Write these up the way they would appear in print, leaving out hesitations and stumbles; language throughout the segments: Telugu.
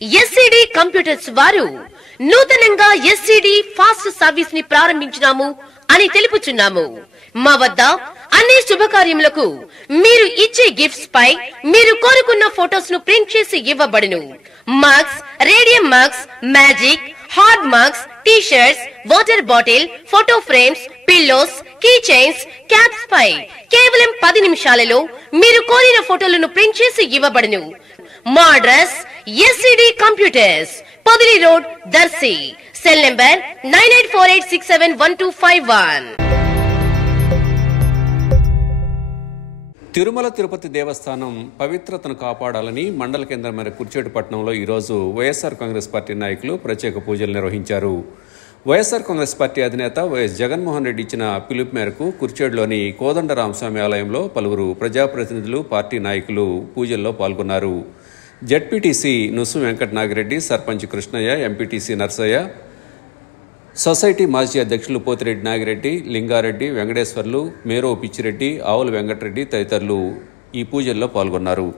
ఎస్సిడి కంప్యూటర్స్ వారు నూతనంగా ఎస్సిడి ఫాస్ట్ సర్వీస్ ని ప్రారంభించినాము అని తెలుపుచున్నాము. మా వద్ద అన్ని శుభకార్యములకు మీరు ఇచ్చే గిఫ్ట్స్ పై మీరు కోరుకున్న ఫోటోస్ ను ప్రింట్ చేసి ఇవ్వబడును. Mugs, radium mugs, magic, hard mugs, T shirts, water bottle, photo frames, pillows, key chains, caps పై కేవలం 10 నిమిషాలలో మీరు కోరిన ఫోటోలను ప్రింట్ చేసి ఇవ్వబడును. మా address SCD computers, Podili road, Darsi. Cell number 9848671251. Tirumala Tirupati Devasthanam పవిత్రతను కాపాడాలని మండల కేంద్రమైన కుర్చేటిపట్నంలో ఈరోజు వైఎస్ఆర్ కాంగ్రెస్ పార్టీ నాయకులు ప్రత్యేక పూజలు నిర్వహించారు. వైఎస్ఆర్ కాంగ్రెస్ పార్టీ అధినేత వైఎస్ జగన్మోహన్ రెడ్డి ఇచ్చిన పిలుపు మేరకు కుర్చేడులోని కోదండరామస్వామి ఆలయంలో పలువురు ప్రజాప్రతినిధులు, పార్టీ నాయకులు పూజల్లో పాల్గొన్నారు. ZPTC Nusu Venkata Nagireddy, sarpanch Krishnaiah, MPTC Narsaiah, society మాజీ అధ్యక్షులు పోతిరెడ్డి నాగిరెడ్డి, లింగారెడ్డి, వెంకటేశ్వర్లు, మేరో పిచ్చిరెడ్డి, ఆవుల వెంకటరెడ్డి తదితరులు ఈ పూజల్లో పాల్గొన్నారు.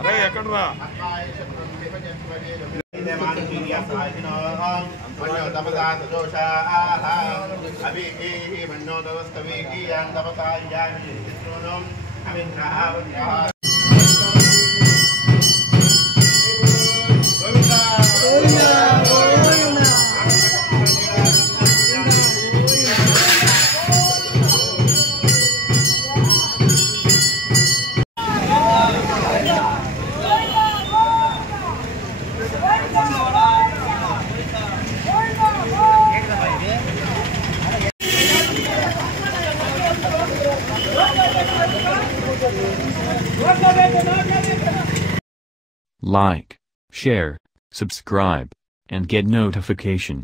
అరే ఎక్కడరా Like, share, subscribe, and get notification.